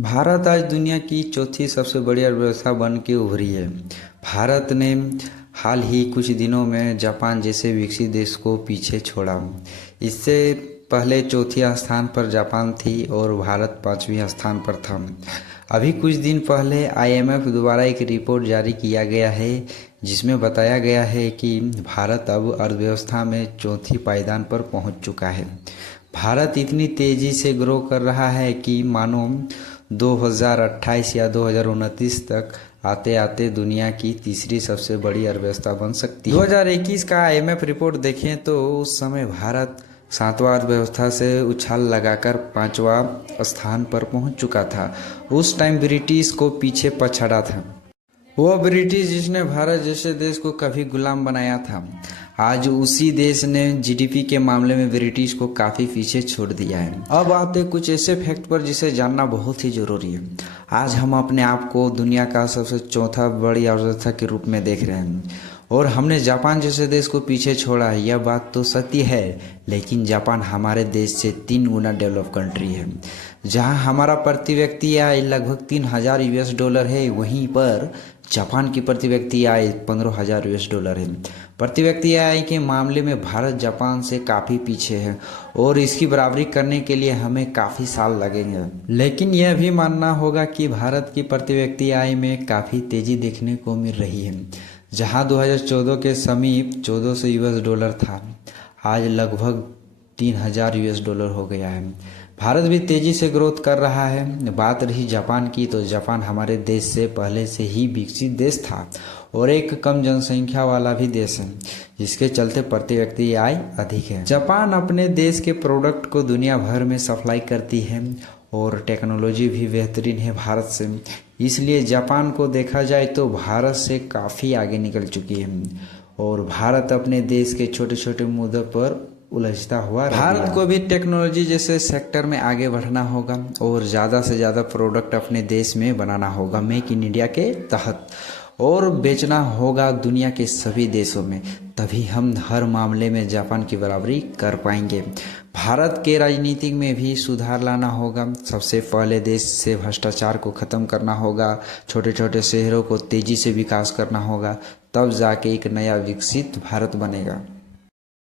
भारत आज दुनिया की चौथी सबसे बड़ी अर्थव्यवस्था बन के उभरी है। भारत ने हाल ही कुछ दिनों में जापान जैसे विकसित देश को पीछे छोड़ा। इससे पहले चौथी स्थान पर जापान थी और भारत पांचवें स्थान पर था। अभी कुछ दिन पहले IMF द्वारा एक रिपोर्ट जारी किया गया है जिसमें बताया गया है कि भारत अब अर्थव्यवस्था में चौथी पायदान पर पहुंच चुका है। भारत इतनी तेजी से ग्रो कर रहा है कि मानो 2028 या 2029 तक आते आते दुनिया की तीसरी सबसे बड़ी अर्थव्यवस्था बन सकती है। 2021 का IMF रिपोर्ट देखें तो उस समय भारत 7वां अर्थव्यवस्था से उछाल लगाकर 5वां स्थान पर पहुंच चुका था। उस टाइम ब्रिटिश को पीछे पछाड़ा था। वो ब्रिटिश जिसने भारत जैसे देश को कभी गुलाम बनाया था, आज उसी देश ने GDP के मामले में ब्रिटिश को काफ़ी पीछे छोड़ दिया है। अब आते कुछ ऐसे फैक्ट पर जिसे जानना बहुत ही ज़रूरी है। आज हम अपने आप को दुनिया का सबसे चौथा बड़ी अर्थव्यवस्था के रूप में देख रहे हैं और हमने जापान जैसे देश को पीछे छोड़ा है। यह बात तो सत्य है, लेकिन जापान हमारे देश से 3 गुना डेवलप कंट्री है। जहां हमारा प्रति व्यक्ति आय लगभग $3000 है, वहीं पर जापान की प्रति व्यक्ति आय $15,000 है। प्रति व्यक्ति आय के मामले में भारत जापान से काफ़ी पीछे है और इसकी बराबरी करने के लिए हमें काफ़ी साल लगेंगे। लेकिन यह भी मानना होगा कि भारत की प्रति व्यक्ति आय में काफ़ी तेज़ी देखने को मिल रही है। जहां 2014 के समीप $1400 था, आज लगभग $3000 हो गया है। भारत भी तेजी से ग्रोथ कर रहा है। बात रही जापान की, तो जापान हमारे देश से पहले से ही विकसित देश था और एक कम जनसंख्या वाला भी देश है, जिसके चलते प्रति व्यक्ति आय अधिक है। जापान अपने देश के प्रोडक्ट को दुनिया भर में सप्लाई करती है और टेक्नोलॉजी भी बेहतरीन है भारत से। इसलिए जापान को देखा जाए तो भारत से काफ़ी आगे निकल चुकी है और भारत अपने देश के छोटे छोटे मुद्दों पर उलझता हुआ भारत को भी टेक्नोलॉजी जैसे सेक्टर में आगे बढ़ना होगा और ज़्यादा से ज़्यादा प्रोडक्ट अपने देश में बनाना होगा मेक इन इंडिया के तहत, और बेचना होगा दुनिया के सभी देशों में। तभी हम हर मामले में जापान की बराबरी कर पाएंगे। भारत के राजनीति में भी सुधार लाना होगा। सबसे पहले देश से भ्रष्टाचार को ख़त्म करना होगा, छोटे छोटे शहरों को तेज़ी से विकास करना होगा, तब जाके एक नया विकसित भारत बनेगा।